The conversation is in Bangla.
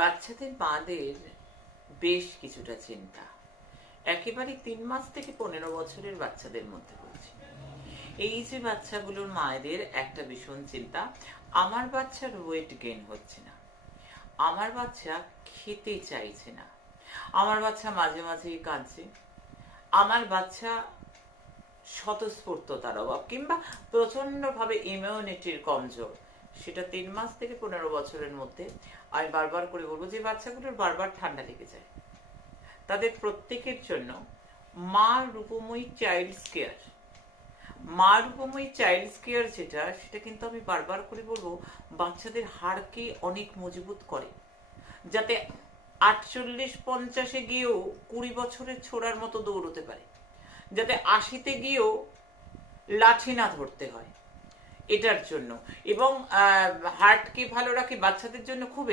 বাচ্চাদের মাদের বেশ কিছুটা চিন্তা, একেবারে 3 মাস থেকে 15 বছরের বাচ্চাদের মধ্যে বলছি। এই যে বাচ্চাগুলোর মায়েদের একটা ভীষণ চিন্তা, আমার বাচ্চার ওয়েট গেইন হচ্ছে না, আমার বাচ্চা খেতে চাইছে না, আমার বাচ্চা মাঝে মাঝেই কাঁদছে, আমার বাচ্চা স্বতঃস্ফূর্ততার অভাব কিংবা প্রচন্ডভাবে ইমিউনিটির কমজোর। সেটা 3 মাস থেকে 15 বছরের মধ্যে আমি বারবার করে বলবো যে বাচ্চাগুলোর বারবার ঠান্ডা লেগে যায়। তাদের প্রত্যেকের জন্য মা রূপময়ী চাইল্ডস কেয়ার, মা রূপময়ী চাইল্ডস কেয়ার সেটা কিন্তু আমি বারবার করে বলবো বাচ্চাদের হাড়কে অনেক মজবুত করে, যাতে 48-50-এ গিয়েও 20 বছরের ছোড়ার মতো দৌড়তে পারে, যাতে 80-তে গিয়েও লাঠি না ধরতে হয়, এটার জন্য। এবং হার্টকে ভালো রাখে বাচ্চাদের জন্য খুব